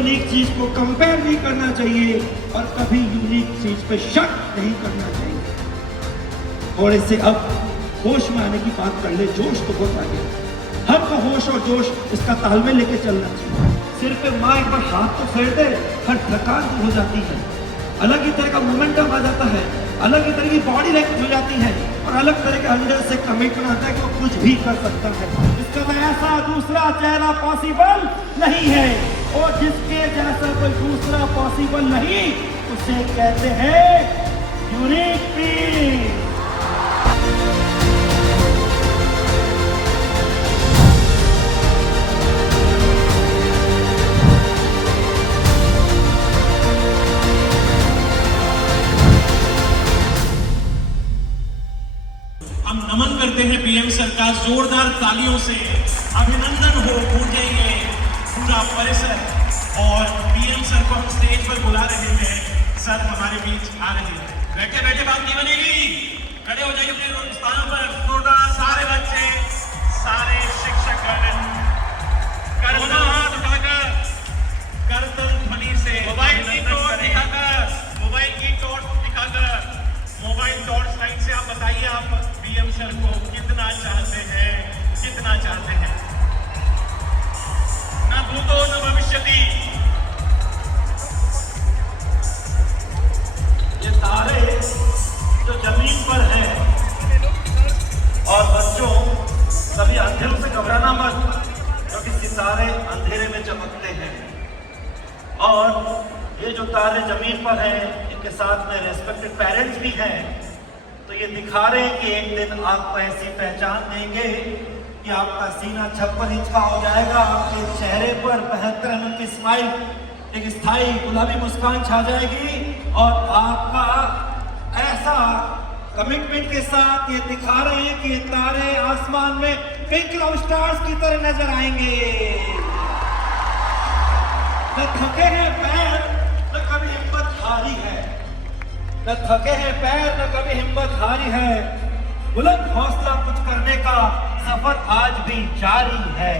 Unique चीज को compare नहीं करना चाहिए और कभी यूनिक चीज पे शक नहीं करना चाहिए। थोड़े से अब होश में आने की बात कर ले, जोश तो बहुत आ गया। हर को होश और जोश इसका तालमेल लेके चलना चाहिए। सिर पे माँ एक बार हाथ तो फेर दे, हर थकान दूर हो जाती है, अलग ही तरह का मोमेंटम आ जाता है, अलग ही तरह की बॉडी लैंग्वेज हो जाती है और अलग तरह के अंदर से कमिटमेंट आता है कि वो कुछ भी कर सकता है। इसका ऐसा दूसरा चेहरा पॉसिबल नहीं है और जिसके जैसा कोई दूसरा पॉसिबल नहीं उसे कहते हैं यूनिक पीस। हम नमन करते हैं पीएम सर का, जोरदार तालियों से अभिनंदन हो गूंजेंगे पूरा परिसर और पीएम सर को हम स्टेज पर बुला रहे हैं। सर हमारे बीच आ रहे हैं। बैठे बैठे बात नहीं बनेगी, खड़े हो जाइए अपने स्थानों पर। जोरदार सारे बच्चे, सारे शिक्षकगण दोनों हाथ उठाकर करतल ध्वनि से मोबाइल की टॉर्च दिखाकर मोबाइल टॉर्च लाइट से आप बताइए आप पीएम सर को कितना चाहते हैं, कितना चाहते हैं। न भूतो न भविष्यति। ये तारे जो जमीन पर हैं और बच्चों कभी अंधेरों से घबराना मत, क्योंकि सितारे अंधेरे में चमकते हैं और ये जो तारे जमीन पर हैं इनके साथ में रेस्पेक्टेड पेरेंट्स भी हैं, तो ये दिखा रहे हैं कि एक दिन आपको ऐसी पहचान देंगे कि आपका सीना 56 इंच का हो जाएगा, आपके चेहरे पर 72 mm की स्माइल, एक स्थायी गुलाबी मुस्कान छा जाएगी और आपका ऐसा कमिटमेंट के साथ ये दिखा रहे हैं कि ये तारे आसमान में पिंक लव स्टार्स की तरह नजर आएंगे। न थके हैं पैर, न कभी हिम्मत हारी है, न थके हैं पैर, न कभी हिम्मत हारी है। बुलंद हौसला कुछ करने का सफर आज भी जारी है।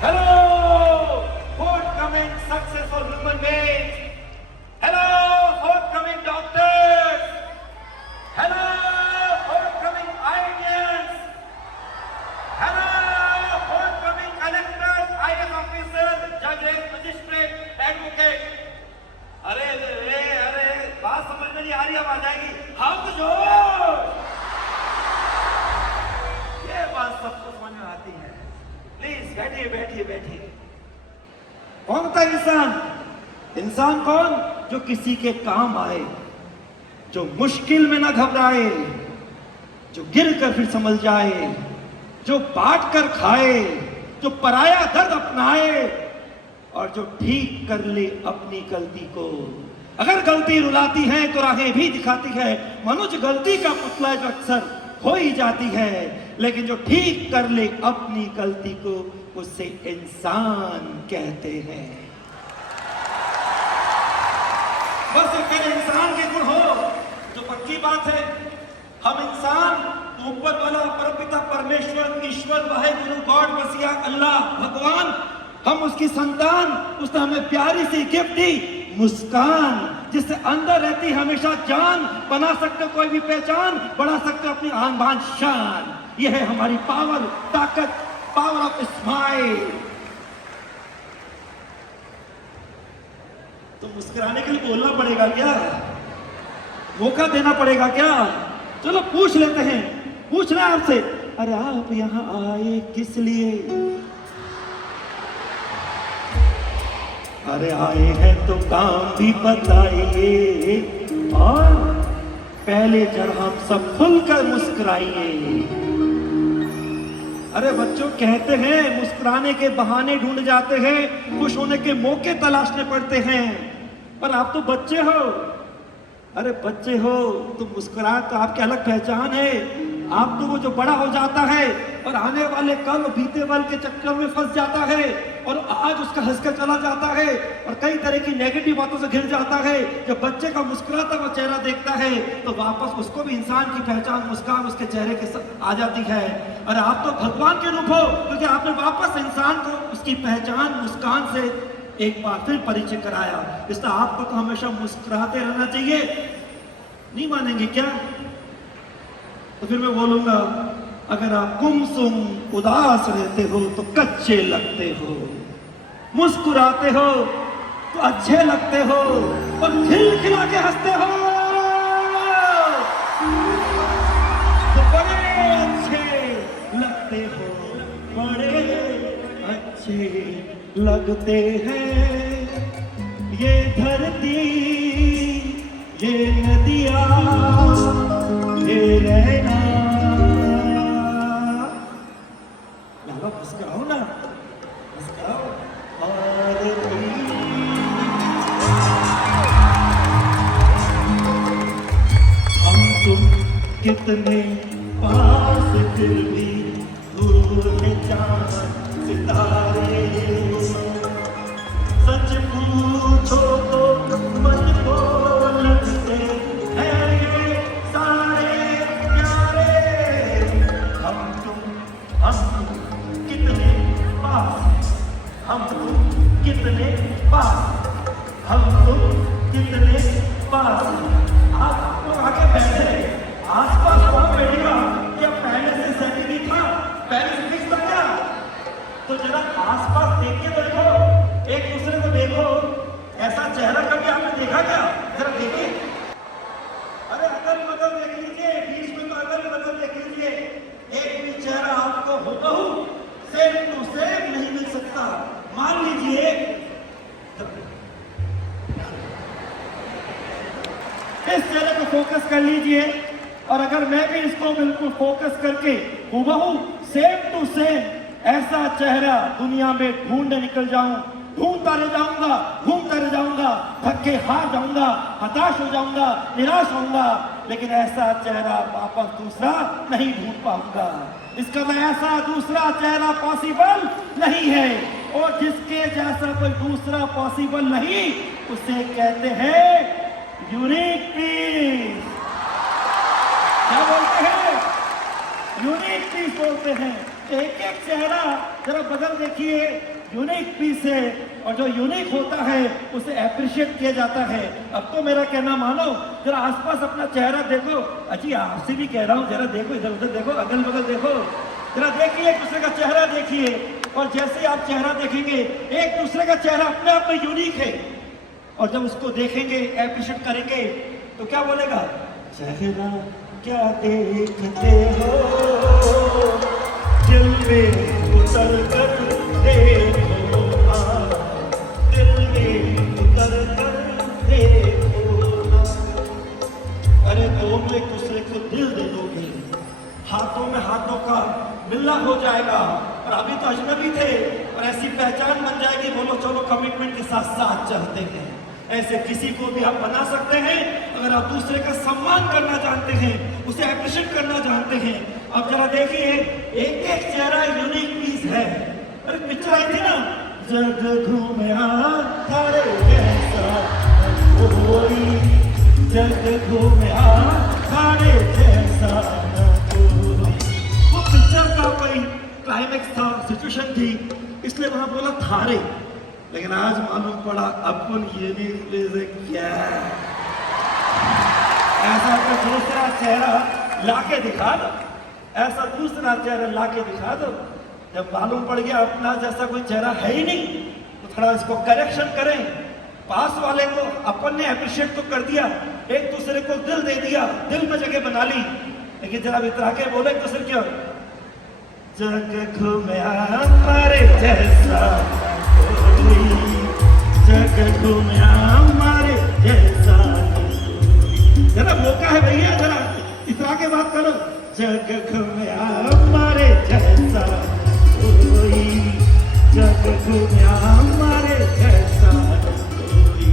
Hello forthcoming successful human beings, hello forthcoming doctors, hello forthcoming IITians, hello forthcoming collectors, IAS officer, जजेस, मजिस्ट्रेट, एडवोकेट। अरे बात समझ में नहीं आ रही, अब आ जाएगी। हम जो ये बात सबको समझ में आती है। प्लीज बैठिए बैठिए बैठिए। कौन था इंसान? इंसान कौन? जो किसी के काम आए, जो मुश्किल में ना घबराए, जो गिर कर फिर संभल जाए, जो बांट कर खाए, जो पराया दर्द अपनाए और जो ठीक कर ले अपनी गलती को। अगर गलती रुलाती है तो राहें भी दिखाती है। मनुष्य गलती का पुतला जो अक्सर हो ही जाती है, लेकिन जो ठीक कर ले अपनी गलती को उसे इंसान कहते हैं। बस एक इंसान के गुण हो जो पक्की बात है। हम इंसान तो ऊपर वाला परमपिता परमेश्वर, ईश्वर, वाहेगुरु, गॉड, मसीहा, अल्लाह, भगवान, हम उसकी संतान, उसने हमें प्यारी सी गिफ्ट दी, मुस्कान, जिससे अंदर रहती हमेशा जान। बना सकते कोई भी पहचान, बढ़ा सकते अपनी आन बान शान। यह है हमारी पावर, ताकत, पावर ऑफ स्माइल। तो मुस्कुराने के लिए बोलना पड़ेगा क्या? मौका देना पड़ेगा क्या? चलो पूछ लेते हैं। पूछना है आपसे, अरे आप यहाँ आए किस लिए? अरे आए हैं तो काम भी बताइए और पहले जरा हम सब खुलकर मुस्कुराइए। अरे बच्चों कहते हैं मुस्कुराने के बहाने ढूंढ जाते हैं, खुश होने के मौके तलाशने पड़ते हैं, पर आप तो बच्चे हो। अरे बच्चे हो तो मुस्कुराहट तो आपकी अलग पहचान है। आप तो वो जो बड़ा हो जाता है और आने वाले कल बीते वाल के चक्कर में फंस जाता है और आज उसका हंसकर चला जाता है और कई तरह की नेगेटिव बातों से घिर जाता है। जब बच्चे का मुस्कुराता हुआ चेहरा देखता है तो वापस उसको भी इंसान की पहचान, मुस्कान उसके चेहरे के साथ आ जाती है। और आप तो भगवान के रूप हो, क्योंकि आपने वापस इंसान को उसकी पहचान मुस्कान से एक बार फिर परिचय कराया। इसलिए आपको तो हमेशा मुस्कुराते रहना चाहिए। नहीं मानेंगे क्या? तो फिर मैं बोलूंगा, अगर आप गुमसुम उदास रहते हो तो कच्चे लगते हो, मुस्कुराते हो तो अच्छे लगते हो, और खिलखिला के हंसते हो तो बड़े अच्छे लगते हो, बड़े अच्छे लगते हैं। ये धरती, ये नदियाँ, ये रहना। लाला मुस्कुराओ ना, मुस्कुराओ। और हम तुम कितने पास फिर भी दूर है चांद सितारे। सच पूछो तो मन को लगते हैं ये सारे प्यारे। हम तुम कितने पास, हम तुम कितने पास, हम तुम कितने पास। आप तो आगे बैठे आसपास कौन बैठेगा? क्या पहले से सेटिंग ही था, पहले से फिक्स था क्या? तो जरा आसपास देख के देखो, एक दूसरे को देखो। ऐसा चेहरा कभी आपने देखा क्या? जरा देखिए। अरे अगल बगल देख लीजिए, बीच में तो अगल बगल देख लीजिए। एक भी चेहरा आपको हुबहू सेम टू सेम नहीं मिल सकता। मान लीजिए इस चेहरे को फोकस कर लीजिए, और अगर मैं भी इसको बिल्कुल फोकस करके हुबहू सेम टू सेम ऐसा चेहरा दुनिया में ढूंढने निकल जाऊं, ढूंढता रह जाऊंगा, घूमता रह जाऊंगा, थक के हार जाऊंगा, हताश हो जाऊंगा, निराश होऊंगा, लेकिन ऐसा चेहरा वापस दूसरा नहीं ढूंढ पाऊंगा। इसका मैं ऐसा दूसरा चेहरा पॉसिबल नहीं है, और जिसके जैसा कोई दूसरा पॉसिबल नहीं, उसे कहते हैं यूनिक पीस। क्या बोलते हैं? यूनिक पीस बोलते हैं। एक एक चेहरा जरा बदल देखिए, यूनिक पीस है, और जो यूनिक होता है उसे अप्रिशिएट किया जाता है। अब तो मेरा कहना मानो, जरा आसपास अपना चेहरा देखो। अजी आपसे भी कह रहा हूँ, जरा देखो, इधर उधर देखो, अगल बगल देखो, जरा देखिए, एक दूसरे का चेहरा देखिए। और जैसे आप चेहरा देखेंगे, एक दूसरे का चेहरा अपने आप में यूनिक है, और जब उसको देखेंगे, अप्रिशिएट करेंगे, तो क्या बोलेगा? चेहरा क्या देखते हो, दिल में उतर कर देखो, दिल में उतर कर देखो। अरे तुम एक दूसरे को दिल दे दोगे, हाथों में हाथों का मिलना हो जाएगा। और अभी तो अजनबी थे, और ऐसी पहचान बन जाएगी, बोलो चलो कमिटमेंट के साथ साथ चलते हैं। ऐसे किसी को भी आप बना सकते हैं, अगर आप दूसरे का सम्मान करना जानते हैं, उसे अप्रिशिएट करना जानते हैं। अब जरा देखिए, एक एक चेहरा यूनिक पीस है। अरे पिक्चर आई थी ना, जग घूमया थारे जैसा कोई, जग घूमया थारे जैसा कोई। वो पिक्चर का कोई क्लाइमेक्स था, सिचुएशन थी, इसलिए वहां बोला थारे। लेकिन आज मालूम पड़ा अपन यूनिक पीस है क्या? ऐसा कोई दूसरा चेहरा लाके दिखा दो, ऐसा दूसरा चेहरा लाके दिखा दो। जब मालूम पड़ गया अपना जैसा कोई चेहरा है ही नहीं, तो थोड़ा इसको करेक्शन करें। पास वाले को अपन ने अप्रिशिएट तो कर दिया, एक दूसरे को दिल दे दिया, दिल में जगह बना ली, लेकिन जरा इतरा के बोले एक दूसरे क्यों? जग घूमया हमारे जैसा कोई, जग घूमया हमारे जैसा कोई। जरा मौका है भैया, जरा इतरा के बात करो। जग घूमया हमारे जैसा कोई, जग घूमया हमारे जैसा कोई।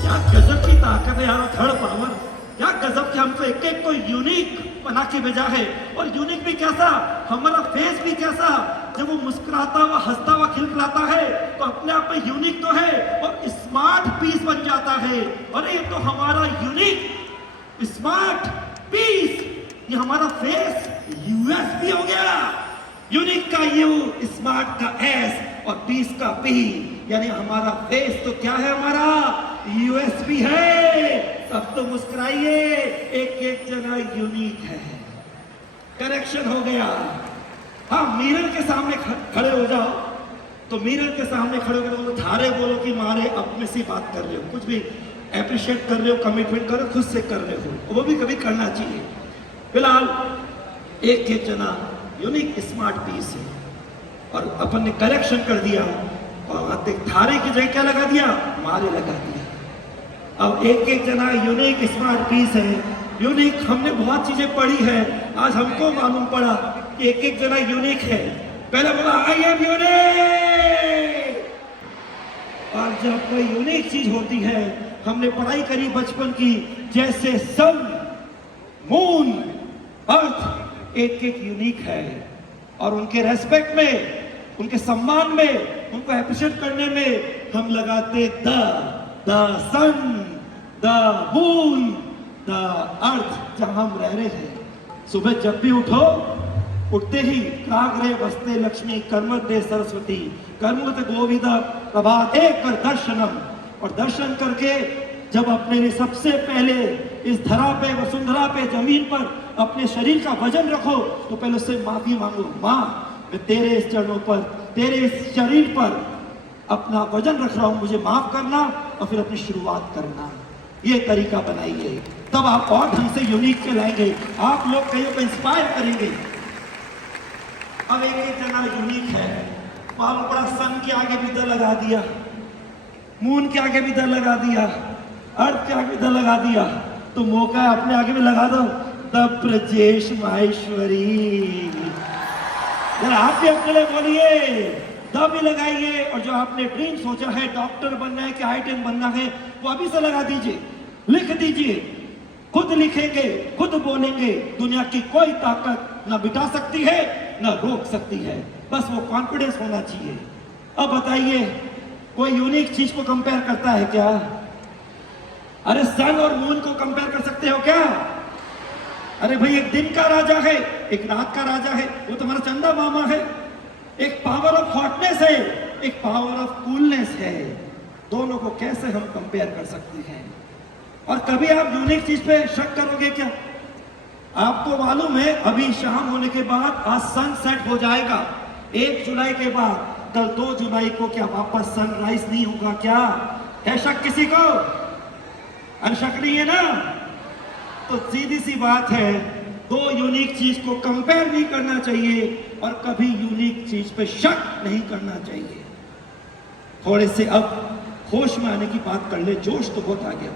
क्या गजब की ताकत है यार, थर्ड पावर। क्या गजब कि हमको एक एक को यूनिक बना के भेजा है। और यूनिक भी कैसा, हमारा फेस भी कैसा, जब वो मुस्कुराता हुआ, हंसता हुआ, खिलखिलाता है, तो अपने आप में यूनिक तो है, और स्मार्ट पीस बन जाता है। और ये तो हमारा यूनिक स्मार्ट पीस, ये हमारा फेस यूएसपी हो गया। यूनिक का यू, स्मार्ट का एस, और पीस का पी, यानी हमारा फेस तो क्या है, हमारा यूएसपी है। अब तो मुस्कुराइए, एक एक जना यूनिक है। करेक्शन हो गया। हाँ, मिरर के सामने खड़े हो जाओ, तो मिरर के सामने खड़े हो तो थारे बोलो कि मारे अपने से बात कर रहे हो, कुछ भी अप्रिशिएट कर रहे हो, कमिटमेंट कर रहे हो, खुद से कर रहे हो, वो भी कभी करना चाहिए। फिलहाल एक एक जना यूनिक स्मार्ट पीस है और अपन ने करेक्शन कर दिया और थारे की जगह क्या लगा दिया, मारे लगा दिया। अब एक एक जना यूनिक स्मार्ट पीस है। यूनिक हमने बहुत चीजें पढ़ी है, आज हमको मालूम पड़ा कि एक एक जना यूनिक है। पहले बोला आई एम यूनिक, और जब कोई यूनिक चीज होती है, हमने पढ़ाई करी बचपन की, जैसे सन, मून, अर्थ एक एक यूनिक है और उनके रेस्पेक्ट में, उनके सम्मान में, उनको अप्रिशिएट करने में हम लगाते the sun, the moon, the earth, जहां हम रह रहे हैं। सुबह जब भी उठो, उठते ही काग्रे वस्ते लक्ष्मी कर्मते सरस्वती कर्मते गोविंदा प्रभाते कर दर्शनम, और दर्शन करके जब अपने लिए सबसे पहले इस धरा पे, वसुंधरा पे, जमीन पर अपने शरीर का वजन रखो, तो पहले उससे माफी मांगो। माँ, मैं तेरे इस चरणों पर, तेरे इस शरीर पर अपना वजन रख रहा हूं, मुझे माफ करना, और फिर अपनी शुरुआत करना। ये तरीका बनाइए, तब आप और ढंग से यूनिक कहलाएंगे, आप लोग कहीं को इंस्पायर करेंगे। अब एक एक जना यूनिक है, मालूम पड़ा सन के आगे भी द लगा दिया, मून के आगे भी द लगा दिया, अर्थ के आगे द लगा दिया, तो मौका है अपने आगे भी लगा दो, द ब्रजेश माहेश्वरी। जरा आप भी अपने लिए बोलिए, द भी लगाइए, और जो आपने ड्रीम सोचा है, डॉक्टर बनना है कि आईटीएन बनना है, वो अभी से लगा दीजिए, लिख दीजिए। खुद लिखेंगे, खुद बोलेंगे, दुनिया की कोई ताकत ना बिठा सकती है, ना रोक सकती है, बस वो कॉन्फिडेंस होना चाहिए। अब बताइए, कोई यूनिक चीज को कंपेयर करता है क्या? अरे सन और मून को कंपेयर कर सकते हो क्या? अरे भाई, एक दिन का राजा है, एक रात का राजा है, वो तुम्हारा चंदा मामा है। एक पावर ऑफ हॉटनेस है, एक पावर ऑफ कूलनेस है, दोनों को कैसे हम कंपेयर कर सकते हैं? और कभी आप यूनिक चीज पे शक करोगे क्या? आपको मालूम है, अभी शाम होने के बाद आज सन सेट हो जाएगा, 1 जुलाई के बाद, कल 2 जुलाई को क्या वापस सनराइज नहीं होगा क्या? है शक किसी को? शक नहीं है ना? तो सीधी सी बात है, दो यूनिक चीज को कंपेयर नहीं करना चाहिए और कभी यूनिक चीज पे शक नहीं करना चाहिए। थोड़े से अब होश में आने की बात कर ले, जोश तो बहुत आ गया,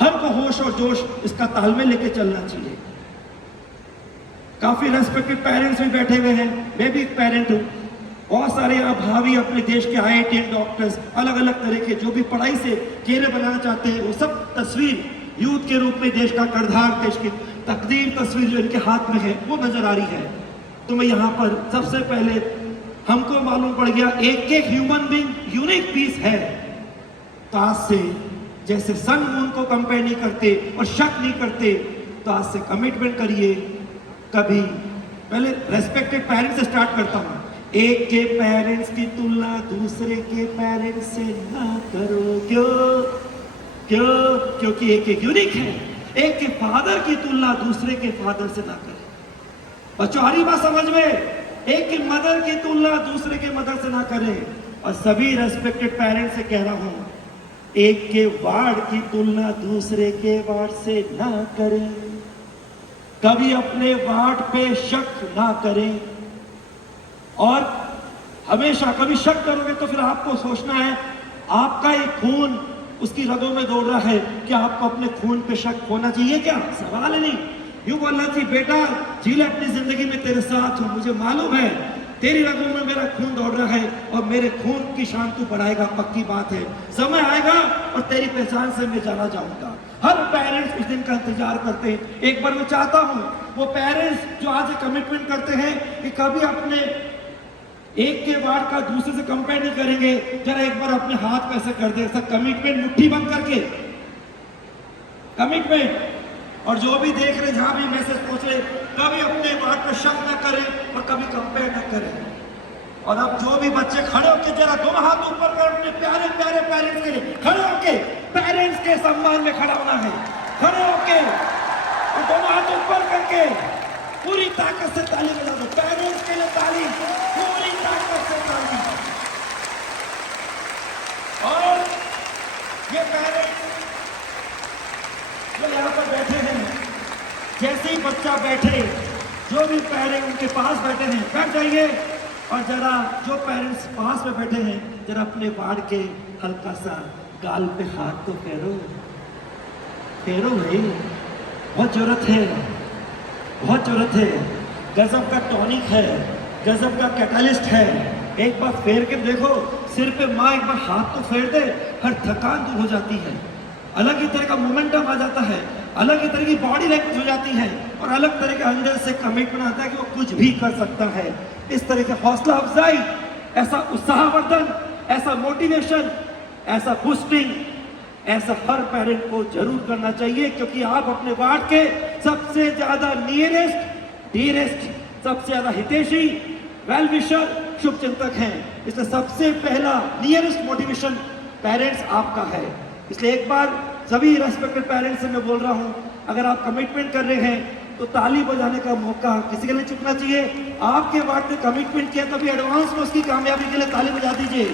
हमको होश और जोश इसका तालमेल लेके चलना चाहिए। काफी रेस्पेक्टेड पेरेंट्स भी बैठे हुए हैं, मैं भी एक पेरेंट हूँ। बहुत सारे यहाँ भावी अपने देश के IIT डॉक्टर्स, अलग अलग तरह के जो भी पढ़ाई से कैरियर बनाना चाहते हैं, वो सब तस्वीर यूथ के रूप में देश का करदार, देश की तकदीर तस्वीर जो इनके हाथ में है वो नजर आ रही है। तो मैं यहाँ पर सबसे पहले, हमको मालूम पड़ गया एक एक ह्यूमन बीइंग यूनिक पीस है, तो आज से जैसे सन मून को कंपेयर नहीं करते और शक नहीं करते, तो आज से कमिटमेंट करिए। कभी पहले रेस्पेक्टेड पेरेंट्स से स्टार्ट करता हूँ, एक के पेरेंट्स की तुलना दूसरे के पेरेंट्स से ना करो। क्यों? क्योंकि एक एक यूनिक है। एक के फादर की तुलना दूसरे के फादर से ना करें। बच्चों, हरी बात समझ में, एक की मदर की तुलना दूसरे के मदर से ना करें। और सभी रेस्पेक्टेड पेरेंट्स से कह रहा हूं, एक के वार्ड की तुलना दूसरे के वार्ड से ना करें। कभी अपने वार्ड पे शक ना करें, और हमेशा कभी शक करोगे तो फिर आपको सोचना है, आपका एक खून उसकी रगों में दौड़ रहा है, क्या आपको अपने खून पे शक होना चाहिए क्या? सवाल ही नहीं। यूं बोलना चाहिए, बेटा जी ले अपनी जिंदगी में, तेरे साथ हूं, मुझे मालूम है तेरी रगों में मेरा खून दौड़ रहा है और मेरे खून की शान तू बढ़ाएगा, पक्की बात है। समय आएगा और तेरी पहचान से मैं जाना जाऊंगा। हर पेरेंट्स उस दिन का इंतजार करते हैं। एक बार मैं चाहता हूं वो पेरेंट्स जो आज कमिटमेंट करते हैं कि कभी अपने एक के वार्ड का दूसरे से कंपेयर नहीं करेंगे, जरा एक बार अपने हाथ कैसे कर दे, ऐसा कमिटमेंट मुट्ठी बंद करके कमिटमेंट। और जो भी देख रहे, जहां भी मैसेज पहुंच रहे, कभी अपने वार्ड पर शक न करें और कभी कंपेयर न करें। और अब जो भी बच्चे खड़े होके जरा दोनों हाथ ऊपर कर अपने प्यारे प्यारे पेरेंट्स के लिए खड़े होके पेरेंट्स के सम्मान में खड़ा होना है। खड़े होके और दोनों हाथ ऊपर करके पूरी ताकत से ताली बजा दो। पेरेंट्स के लिए ताली, पूरी ताकत से ताली। और ये पेरेंट्स जो यहाँ पर बैठे हैं, जैसे ही बच्चा बैठे, जो भी पेरेंट्स उनके पास बैठे हैं बैठ जाइए। और जरा जो पेरेंट्स पास में बैठे हैं जरा अपने वार्ड के हल्का सा गाल पे हाथ तो फेरो, फेरो भाई, बहुत जरूरत है, बहुत जरूरत है। गजब का टॉनिक है, गजब का कैटालिस्ट है। एक बार फेर के देखो, सिर पे माँ एक बार हाथ तो फेर दे, हर थकान दूर हो जाती है, अलग ही तरह का मोमेंटम आ जाता है, अलग ही तरह की बॉडी लैंग्वेज हो जाती है और अलग तरह के अंदर से कमिटमेंट आता है कि वो कुछ भी कर सकता है। इस तरह के हौसला अफजाई, ऐसा उत्साहवर्धन, ऐसा मोटिवेशन, ऐसा बूस्टिंग, ऐसा हर पेरेंट को जरूर करना चाहिए, क्योंकि आप अपने वार्ड के सबसे ज्यादा नियरेस्ट, डियरेस्ट, सबसे ज्यादा हितैषी, वेल विशर, शुभ चिंतक हैं। इसलिए सबसे पहला नियरेस्ट मोटिवेशन पेरेंट्स आपका है। इसलिए एक बार सभी रेस्पेक्टेड पेरेंट्स से मैं बोल रहा हूं, अगर आप कमिटमेंट कर रहे हैं तो ताली बजाने का मौका किसी के लिए चुकना चाहिए। आपके वार्ड ने कमिटमेंट किया, तभी एडवांस में उसकी कामयाबी के लिए ताली बजा दीजिए।